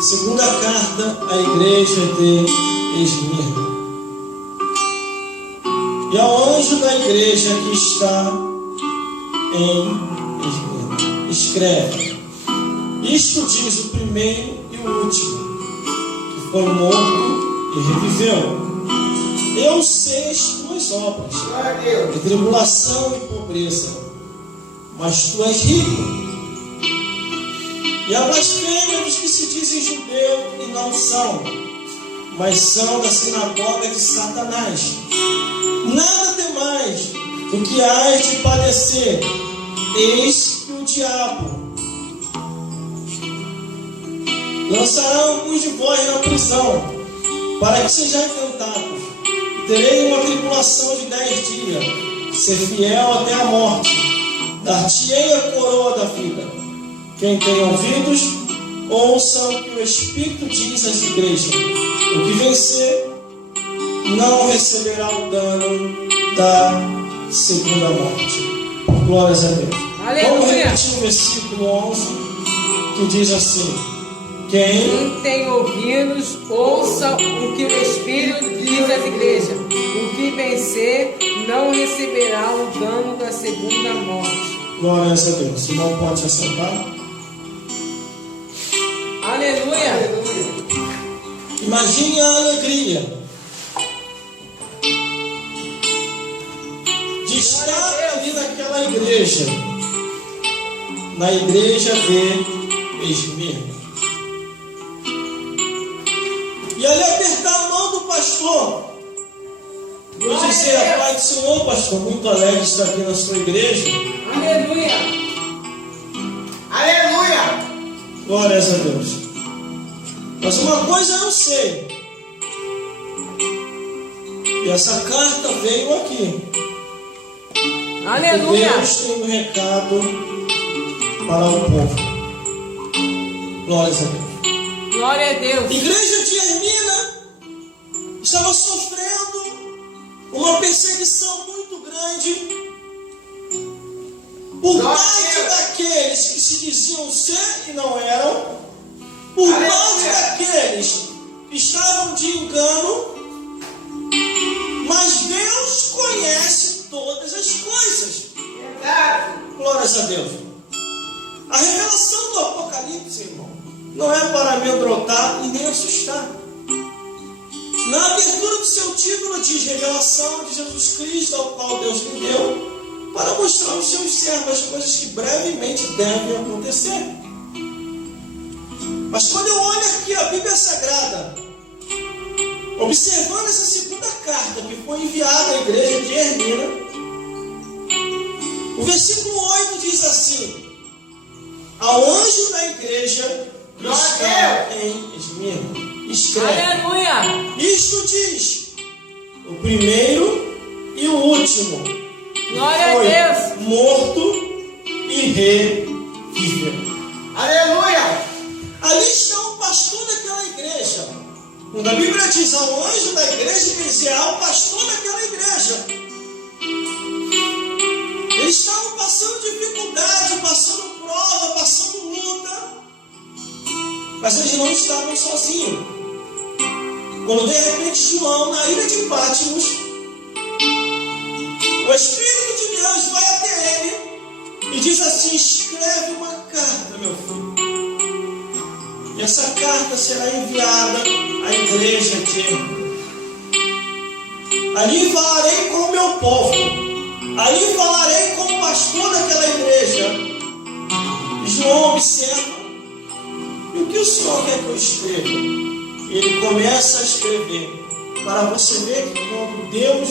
Segunda carta à igreja de Esmirna. E ao anjo da igreja que está em Esmirna, escreve: isto diz o primeiro e o último, que foi morto e reviveu. Eu sei as tuas obras, de tribulação e pobreza, mas tu és rico. E a blasfêmia dos que se dizem judeu e não são, mas são da sinagoga de Satanás. Nada temais do que hás de padecer. Eis que o diabo lançará alguns de vós na prisão, para que sejais tentados. E terei uma tribulação de 10 dias. Ser fiel até a morte. Dar-te-ei a coroa da vida. Quem tem ouvidos, ouça o que o Espírito diz às igrejas. O que vencer não receberá o dano da segunda morte. Glórias a Deus. Aleluia. Vamos repetir o versículo 11, que diz assim: Quem tem ouvidos, ouça o que o Espírito diz às igrejas. O que vencer não receberá o dano da segunda morte. Glórias a Deus. Se não pode se assentar. Aleluia. Imagine a alegria de estar ali naquela igreja, na igreja de Esmirna, e ali apertar a mão do pastor. Eu dizer: a paz do Senhor, pastor, muito alegre de estar aqui na sua igreja. Aleluia. Aleluia. Glórias a Deus. Mas uma coisa eu sei, e essa carta veio aqui. Aleluia. Deus tem um recado para o povo. Glórias a Deus. Glória a Deus. A igreja de Esmirna estava sofrendo uma perseguição muito grande por parte daqueles que se diziam ser e não eram, por parte daqueles que estavam de engano, mas Deus conhece todas as coisas. Glórias a Deus. A revelação do Apocalipse, irmão, não é para amedrontar e nem assustar. Na abertura do seu título diz: revelação de Jesus Cristo, ao qual Deus lhe deu, para mostrar aos seus servos as coisas que brevemente devem acontecer. Mas quando eu olho aqui a Bíblia Sagrada, observando essa segunda carta que foi enviada à igreja de Esmirna, o versículo 8 diz assim: ao anjo da igreja que está em Esmirna, escreve: Aleluia. isto diz o primeiro e o último, Glória foi a Deus. morto e reviveu. Aleluia. Ali está o pastor daquela igreja. Quando a Bíblia diz ao anjo da igreja, quer dizer ao pastor daquela igreja. Eles estavam passando dificuldade, passando prova, passando luta, mas eles não estavam sozinhos. Quando de repente João, na ilha de Patmos, o Espírito de Deus vai até ele e diz assim: escreve uma carta, meu filho. E essa carta será enviada à igreja de Esmirna. Ali falarei com o meu povo. Ali falarei com o pastor daquela igreja. E João observa: e o que o Senhor quer que eu escreva? E ele começa a escrever, para você ver que quando Deus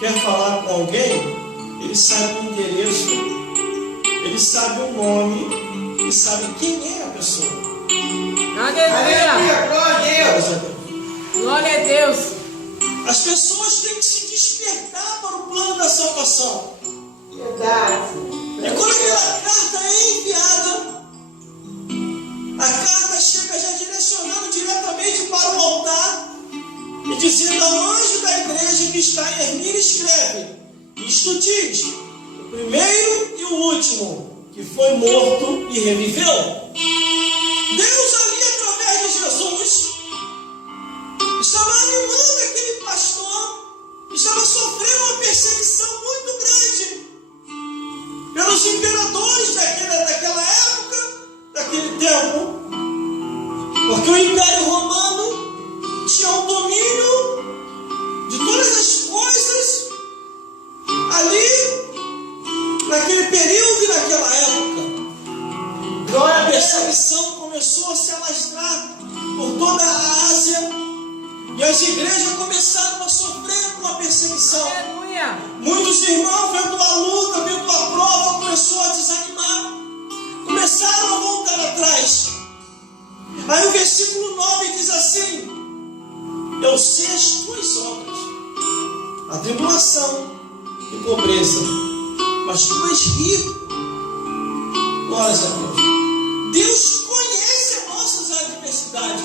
quer falar com alguém, ele sabe o endereço, ele sabe o nome, ele sabe quem é a pessoa. Aleluia. Glória a Deus. Glórias a Deus. Glória a Deus. As pessoas têm que se despertar para o plano da salvação. Verdade. E quando aquela carta é enviada, a carta chega já direcionando diretamente para o altar e dizendo ao anjo da igreja que está em Esmirna, escreve: isto diz o primeiro e o último, que foi morto e reviveu. Deus ali, através Porque o Império Romano tinha o domínio de todas as coisas ali, naquele período e naquela época. Glória A a Deus. perseguição começou a se alastrar por toda a Ásia e as igrejas começaram a sofrer com a perseguição. Aleluia. Muitos irmãos, vendo a luta, vendo a prova, começou a desanimar, começaram a voltar atrás. Aí o versículo 9 diz assim: eu sei as tuas obras, a tribulação e pobreza, mas tu és rico. Glórias a Deus. Deus conhece as nossas adversidades.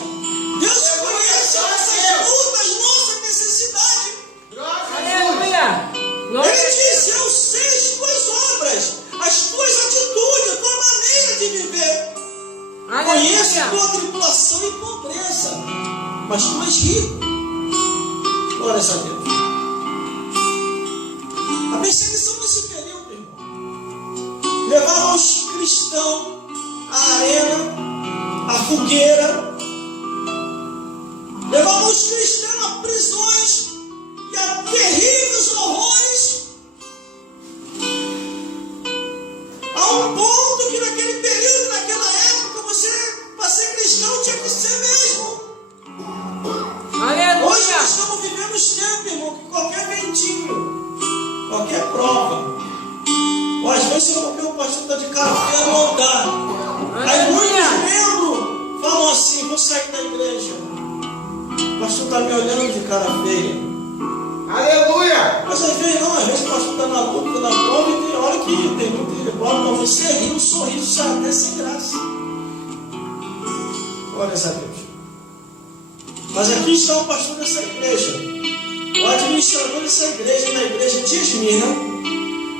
Deus conhece as nossas lutas, nossas necessidades. Glória a Deus. Aleluia. Glória Ele a diz: eu sei as tuas obras, as tuas atitudes, a tua maneira de viver. Conheço a Aleluia. tua tribulação e pobreza, mas tu és rico. Glórias a Deus. A perseguição nesse período, irmão, levava os cristãos à arena, à fogueira, levava os cristãos a prisões e a terríveis horrores, a um ponto que naquele período, naquela época, você, para ser cristão, tinha que ser mesmo. Hoje nós Aleluia. estamos vivendo os tempos, irmão, que qualquer ventinho, qualquer prova, ou às vezes porque o pastor está de cara feia, não dá. Aí muitos medo falam assim: vou sair da igreja, o pastor está me olhando de cara feia. Aleluia. Mas às vezes não, às vezes o pastor está na luta, na prova, e tem hora que tem muito prova para você rir, um sorriso já até sem graça. Glórias a Deus. Mas aqui está o pastor dessa igreja, o administrador dessa igreja, da igreja de Esmirna,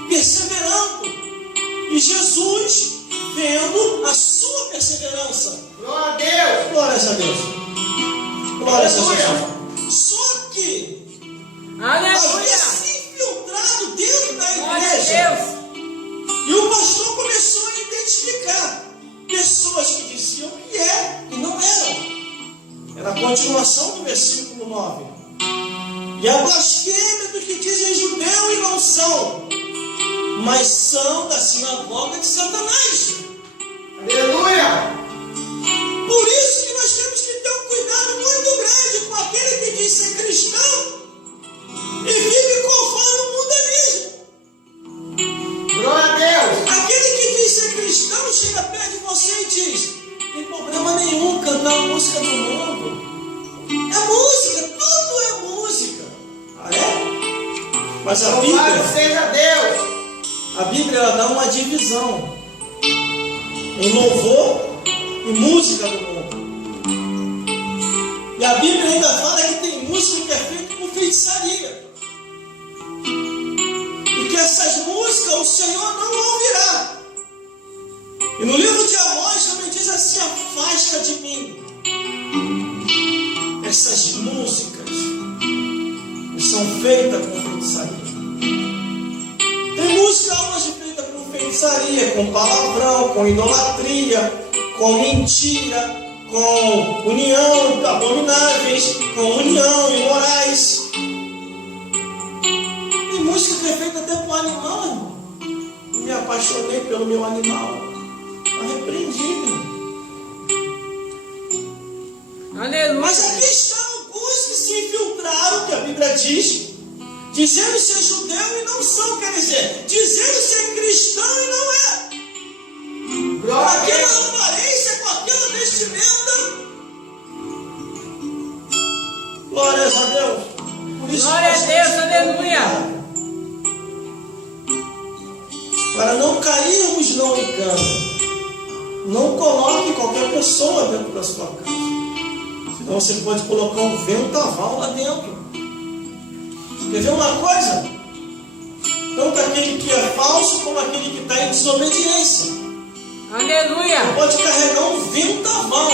perseverando. E Jesus vendo a sua perseverança. Glória a Deus. Glórias a Deus. Glórias a Aleluia. Jesus. Só que havia Aleluia. se infiltrado dentro da Glória a igreja. Deus. E o pastor começou a identificar pessoas que diziam que é e não eram. Era a continuação do versículo 9. E a blasfêmia dos que dizem judeu e não são, mas são da sinagoga de Satanás. Aleluia. Por isso que nós temos que ter um cuidado muito grande com aquele que diz ser cristão e vive conforme o mundanismo. Glória a Deus. Aquele que diz ser cristão chega perto de você e diz: não tem problema nenhum cantar a música do mundo. É música, tudo é música. Ah, é? Mas a Louvado Bíblia, seja Deus. a Bíblia ela dá uma divisão em louvor e música do mundo. E a Bíblia ainda fala que tem música que é feita com feitiçaria. E que essas músicas o Senhor não ouvirá. E no livro de Amós também diz assim: afasta de mim essas músicas que são feitas com feitiçaria. Tem música hoje feita com feitiçaria, com palavrão, com idolatria, com mentira, com união abomináveis, com união imorais. Tem música que é feita até para o animal, irmão. Me apaixonei pelo meu animal. Está repreendido. Aleluia. Mas aqui estão alguns que se infiltraram, que a Bíblia diz, dizendo ser judeu e não são, quer dizer, dizendo ser cristão e não é. Com Glória a aquela Deus. aparência, com aquela vestimenta. Glórias a Deus. Por isso Glória a nós Deus, temos que ter aleluia. cuidado, para não cairmos no engano. Não coloque qualquer pessoa dentro da sua casa. Senão você pode colocar um ventaval lá dentro. Quer ver uma coisa? Tanto aquele que é falso como aquele que está em desobediência. Aleluia. Pode carregar um ventaval